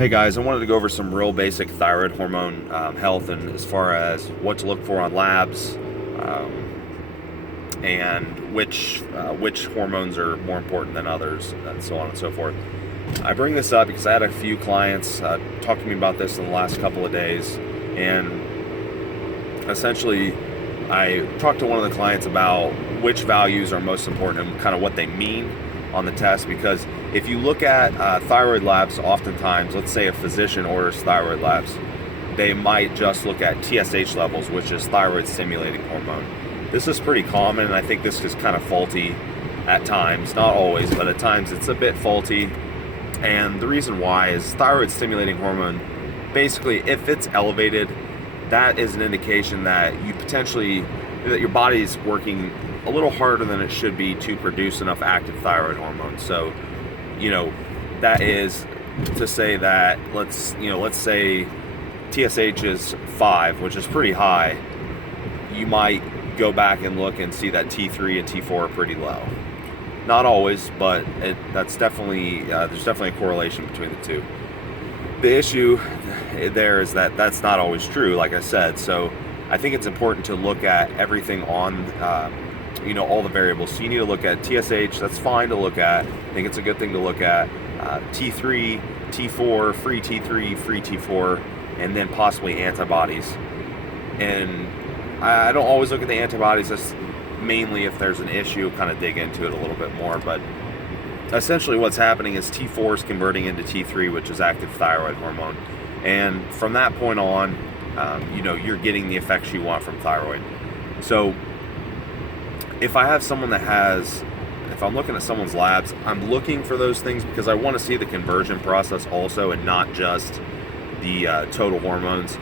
Hey guys, I wanted to go over some real basic thyroid hormone health, and as far as what to look for on labs, and which hormones are more important than others, and so on and so forth. I bring this up because I had a few clients talk to me about this in the last couple of days, and essentially I talked to one of the clients about which values are most important and kind of what they mean on the test, because if you look at thyroid labs, oftentimes, let's say a physician orders thyroid labs, they might just look at TSH levels, which is thyroid stimulating hormone. This is pretty common, and I think this is kind of faulty at times, not always, but at times it's a bit faulty. And the reason why is thyroid stimulating hormone, basically if it's elevated, that is an indication that that your body is working a little harder than it should be to produce enough active thyroid hormone. So, that is to say that let's say TSH is 5, which is pretty high. You might go back and look and see that T3 and T4 are pretty low. Not always, but there's definitely a correlation between the two. The issue there is that that's not always true, like I said. So I think it's important to look at everything on all the variables. So you need to look at TSH, that's fine to look at. I think it's a good thing to look at. T3, T4, free T3, free T4, and then possibly antibodies. And I don't always look at the antibodies. That's mainly if there's an issue, kind of dig into it a little bit more. But essentially what's happening is T4 is converting into T3, which is active thyroid hormone. And from that point on, you're getting the effects you want from thyroid. So if I'm looking at someone's labs, I'm looking for those things because I want to see the conversion process also, and not just the total hormones.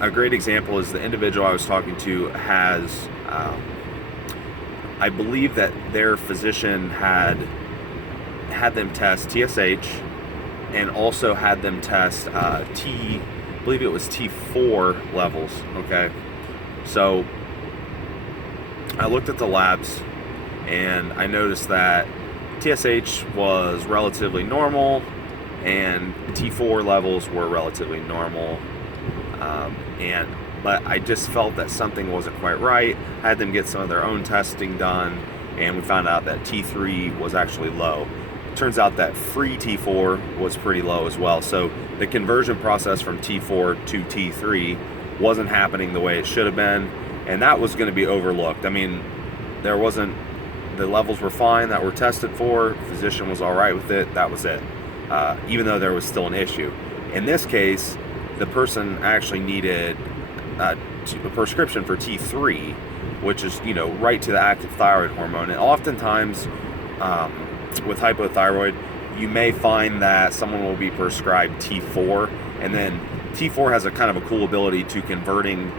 A great example is the individual I was talking to has, I believe that their physician had them test TSH and also had them test I believe it was T4 levels. Okay, so I looked at the labs and I noticed that TSH was relatively normal and T4 levels were relatively normal, but I just felt that something wasn't quite right. I had them get some of their own testing done, and we found out that T3 was actually low. Turns out that free T4 was pretty low as well. So the conversion process from T4 to T3 wasn't happening the way it should have been, and that was going to be overlooked. I mean, the levels were fine that were tested for. Physician was all right with it. That was it. Even though there was still an issue. In this case, the person actually needed a prescription for T3, which is right to the active thyroid hormone. And oftentimes, with hypothyroid, you may find that someone will be prescribed T4, and then T4 has a kind of a cool ability to converting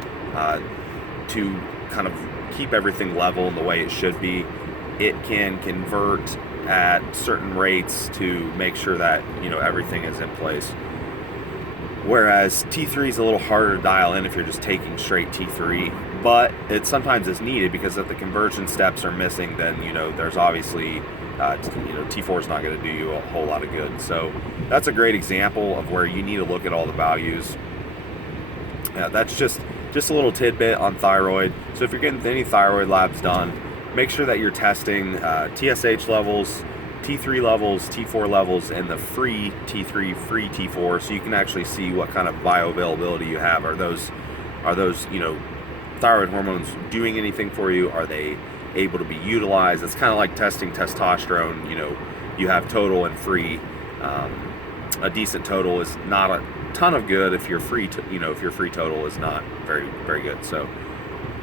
to kind of keep everything level in the way it should be. It can convert at certain rates to make sure that everything is in place. Whereas T3 is a little harder to dial in if you're just taking straight T3, but it sometimes is needed because if the conversion steps are missing, then there's obviously T4 is not going to do you a whole lot of good. So that's a great example of where you need to look at all the values. That's just a little tidbit on thyroid. So if you're getting any thyroid labs done, make sure that you're testing TSH levels, T3 levels, T4 levels, and the free T3, free T4, so you can actually see what kind of bioavailability you have. Are those thyroid hormones doing anything for you? Are they able to be utilized? It's kind of like testing testosterone. You have total and free. A decent total is not a ton of good if your free total is not very, very good. So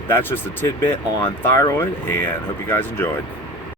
that's just a tidbit on thyroid, and hope you guys enjoyed.